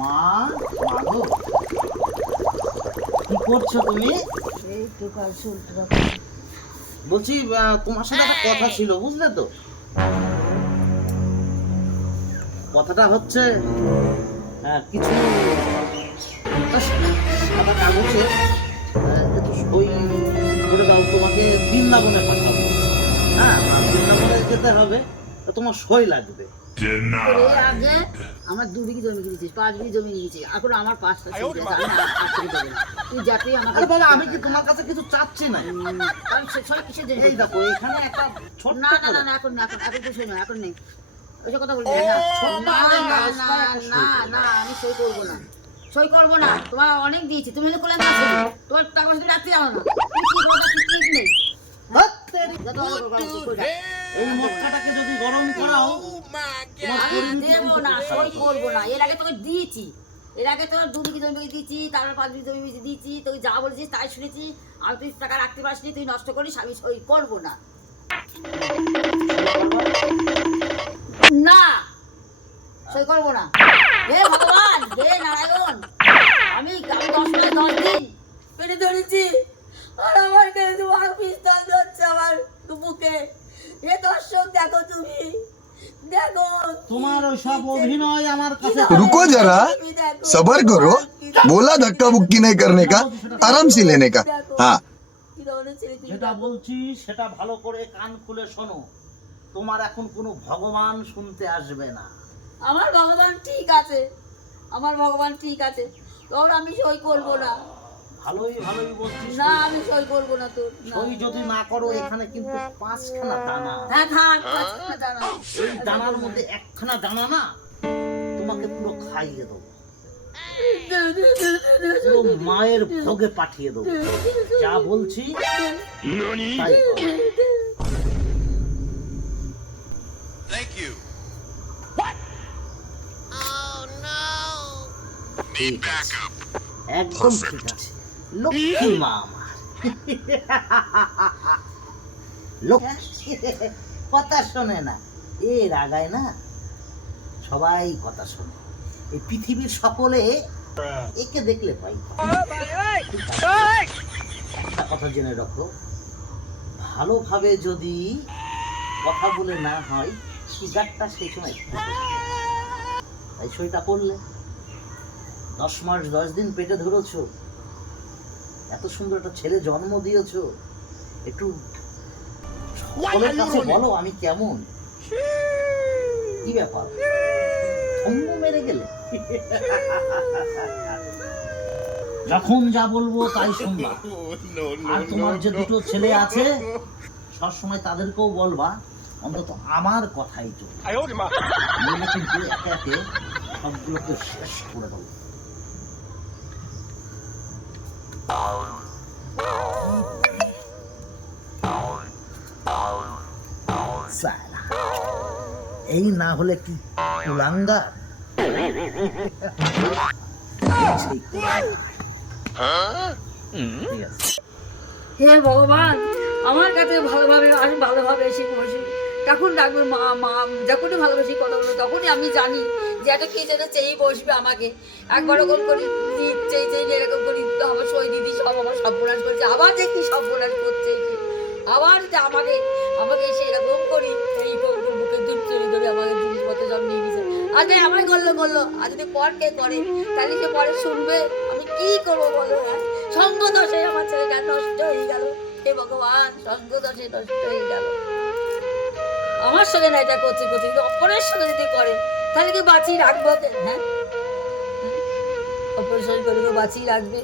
মা মাগো। কি করছ তুমি? এই তো কাল বলছি তোমার সাথে একটা কথা ছিল বুঝলে তো? কথাটা হচ্ছে কিছু সাদা কাগজে একটু করে দাও তোমাকে বৃন্দাবনে পাঠাবো। হ্যাঁ বৃন্দাবনে যেতে হবে তো তোমার সই লাগবে। আগে আমার দু বিঘি জমি কিনেছিস পাঁচ বিঘি জমি নিয়েছিস এখন আমার পাঁচটা ছেলে আছে, আমি আর পাঁচ থেকে দেবো না। তুই যাতেই আমাকে আরে আমি কি তোমার কাছে কিছু চাচ্ছি না? কারণ সে ছয় কিসের জন্য এই দেখো এখানে একটা ছোট্ট না না না এখন না এখন এখন তো শোনো এখন নেই। ওইসব কথা বলবি না না না না না না আমি সই করব না। সই করব না তোমার অনেক দিয়েছি তুমি হলে কোলে তোমার টাকা পয়সা রাখতে যাব না। তুমি কি করব ঠিক ঠিক নেই ধ্যাৎ তেরি। যত ভালো করে গল্প করে রাখ। এর আগে দিয়েছি এর আগে দু দিয়েছি তারপর পাঁচ দিয়েছি তুই যা বলেছিস তাই শুনেছি আর তুই টাকা রাখতে তুই নষ্ট করিস আমি করব না না করব না হে ভগবান হে নারায়ণ আমি দশ দশ দিন ধরেছি আর আমার বুকে হে দর্শক দেখো তুমি দেখো তোমার ওইসব অভিনয় আমার কাছে रुको जरा सबर करो बोला धक्का बुक्की नहीं करने का आराम से लेने का हाँ যেটা বলছি সেটা ভালো করে কান খুলে শোনো তোমার এখন কোনো ভগবান শুনতে আসবে না আমার ভগবান ঠিক আছে আমার ভগবান ঠিক আছে তোর আমি সই করবো না ভালোই ভালোই বলছি না আমি সই করব না তোর। সই যদি না করো এখানে কিন্তু পাঁচখানা দানা। হ্যাঁ থাক পাঁচখানা দাঁড়া। এই দানার মধ্যে একখানা দানা না তোমাকে পুরো খাইয়ে দেবো। পুরো মায়ের ভোগে পাঠিয়ে দেবো। যা বলছি তাই করো। Thank you. ঠিক আছে। একদম ঠিক আছে। লক্ষ্মী মা আমার লক্ষ্মী। কথা শোনে না এ রাগায় না সবাই কথা শোনে। এই পৃথিবীর সকলে একে দেখলে পাই। একটা কথা জেনে রাখো ভালোভাবে যদি কথা বলে না হয় সিগারটা সেই সময় তাই সইটা করলে। দশ মাস দশ দিন পেটে ধরেছ এত সুন্দর একটা ছেলে জন্ম দিয়েছ। একটু সকলের কাছে বলো আমি কেমন? কি ব্যাপার? থম্বু মেরে গেলে? যখন যা বলব তাই শুনবা। আর তোমার যে দুটো ছেলে আছে সবসময় তাদেরকেও বলবা অন্তত আমার কথাই চলবে কিন্তু একে একে সবগুলোকে শেষ করে দেবো। এই না হলে কি কুলাঙ্গা? হে ভগবান আমার কাছে ভালোভাবে আমি ভালোভাবে এসে বসি তখন ডাকবে মা মা, যখনই ভালোবাসি কথা বলব তখনই আমি জানি যে একটা কে যেন চেয়েই বসবে আমাকে। একবার ওরকম করি চেয়ে চেয়ে এরকম করি তো আমার সই দিদি সব আমার সর্বনাশ করছে। আবার কি সর্বনাশ করছে। আবার যে আমাকে আমাকে এসে এরকম করি এই বুকে দুধ চলে ধরে আমাকে জিনিসপত্র সব নিয়ে গেছে আগে আমায় করল করল আর যদি পর কে করে, তাহলে সে পরে শুনবে আমি কি করব বলো হ্যাঁ? সঙ্গ দশে আমার ছেলেটা নষ্ট হয়ে গেল। হে ভগবান, সঙ্গ দশে নষ্ট হয়ে গেল। আমার সঙ্গে না এটা করছে করছে। অপরের সঙ্গে যদি করে, তাহলে কি বাঁচিয়ে রাখব হ্যাঁ? অপরের সঙ্গে করে বাঁচিয়ে রাখবে।